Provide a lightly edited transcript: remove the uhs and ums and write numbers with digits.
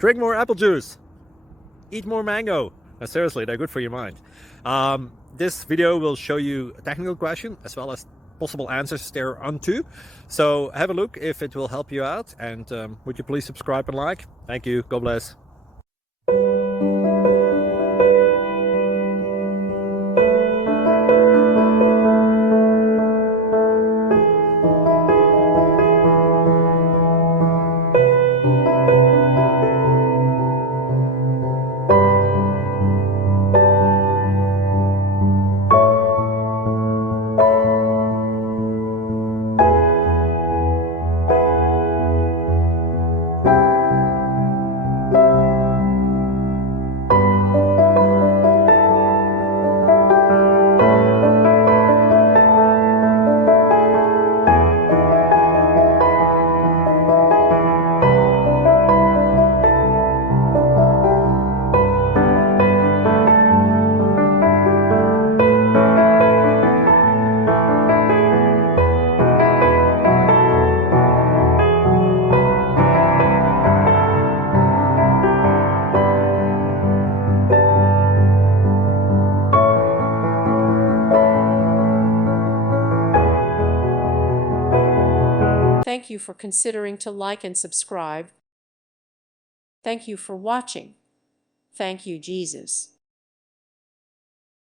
Drink more apple juice. Eat more mango. Seriously, they're good for your mind. This video will show you a technical question as well as possible answers thereunto. So have a look if it will help you out, and would you please subscribe and like? Thank you. God bless. Thank you for considering to like and subscribe. Thank you for watching. Thank you, Jesus.